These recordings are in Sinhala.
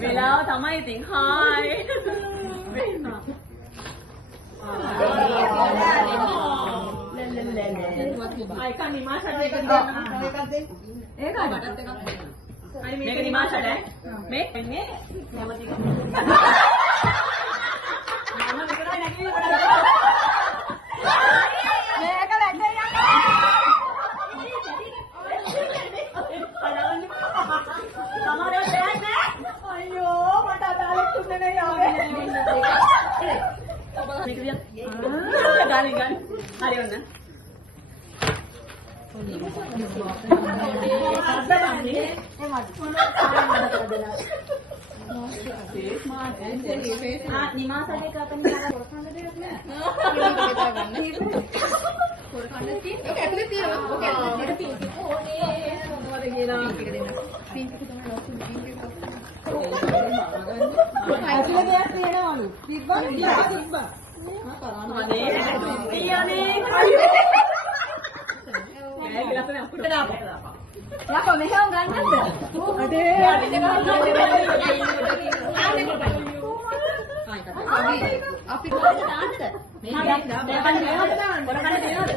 වෙලාව තමයි ඉතින්. හායි. ආයි කන් නිමාෂට එකක් දෙන්න. ඒකයි. මේක නිමාෂට මේ මේ නැමති මම විතරයි නැගිලි මේක වැටේ අයියෝ මට අදාළක් තුන්නේ නෑ ආවේ මේක දිහා ගානේ ගානේ හරි ඔන්න නිමාසලේ කපන කොරකන්ද දෙයක් නෑ. කොරකන්ද තියෙන්නේ. ඔක ඇතුලේ තියෙනවා. ඔක ඇතුලේ තියෙනවා. ඕනේ මොනවද කියලා ටික දෙන්න. පින්ක් එක තමයි ලොකු පින්ක් එක. ඇතුලේ දෙයක් තියෙනවලු. තිබ්බා තිබ්බා. අනේ පියනේ. යකෝ මෙහෙම ගන්නද? අඩේ අපි කොහෙද දාන්නද? මේ දාන්න. කොරකන්න දෙනවද?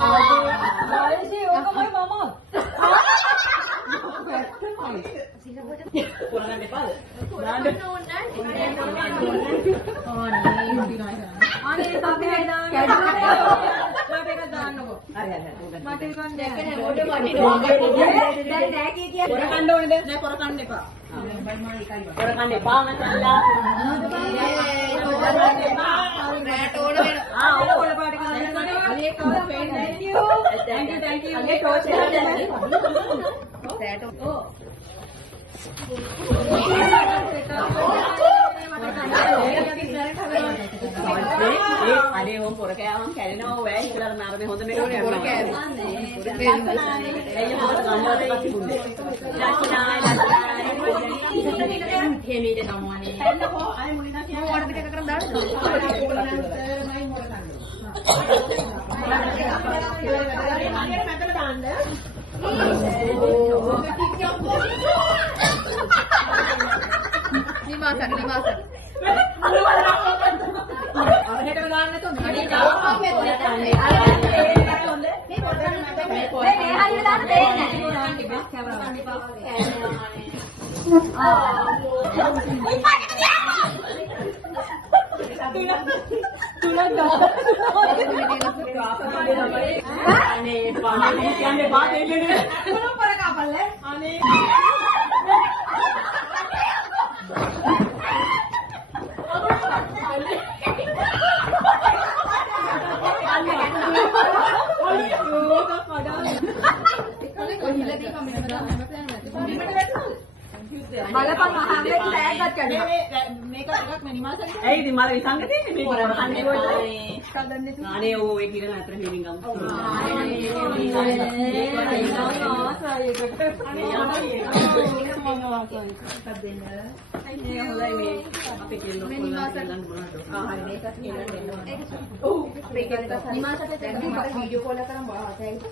ආයේ ඕකමයි මම. කොරකන්න එපාද? දාන්න ඕනේ නැහැ. අනේ අපි දාන්න. මට එක දාන්නකෝ. හරි හරි. මට එකක් දැක්කේ මොඩ වඩි. දැන් නෑ කිය. කොරකන්න ඕනේද? නෑ කොරකන්න එපා. කොරකන්න එපා මචංලා. රෑට ඕන වෙන. ඔය කොළ පාටි කරන්න. අනේ කවද පේන්නේ. thank you. අනේ ටෝච් එකක් දැන්. රෑට ඕ. අනේ ඕම් පොර කෑවම් කැරෙනවා ඔය ඉතල නරනේ හොඳ නේ පොර කෑවේ. එయ్య මොකද ගන්නවද එකක් තිබුණේ. හේමීට නමවනේ. එන්නකෝ අය මුලින්ම කියන්නේ ඕඩර් ටික කරන් දාන්න. නිමාසක් අරහෙට දාන්න නැතුව මෙහෙට දාන්න මේ හරියට දාන්න දෙන්නේ අනේ පානේ කියන්නේ පාතේ ඉන්නේ මොන පර කපල්ලේ අනේ බලපන් මහාංගෙත් ටැග්ගත් කරනවා මේක එකක් මේ නිමාසෙන් ඇයි ඉතින් මල විසංග තියෙන්නේ මේක අහන්නේ කොහෙද කල්දන්නේ අනේ ඕ ඒක ඉරන අතර හේලින් ගමු අපි කියනවා මේ නිමාසෙන් ගන්න මොනවද හරි මේකත් කියලා දෙන්න ඔව් මේක නිමාසෙට දැන් වීඩියෝ කෝල් එකක් කරන් බලන්න තැන්ක්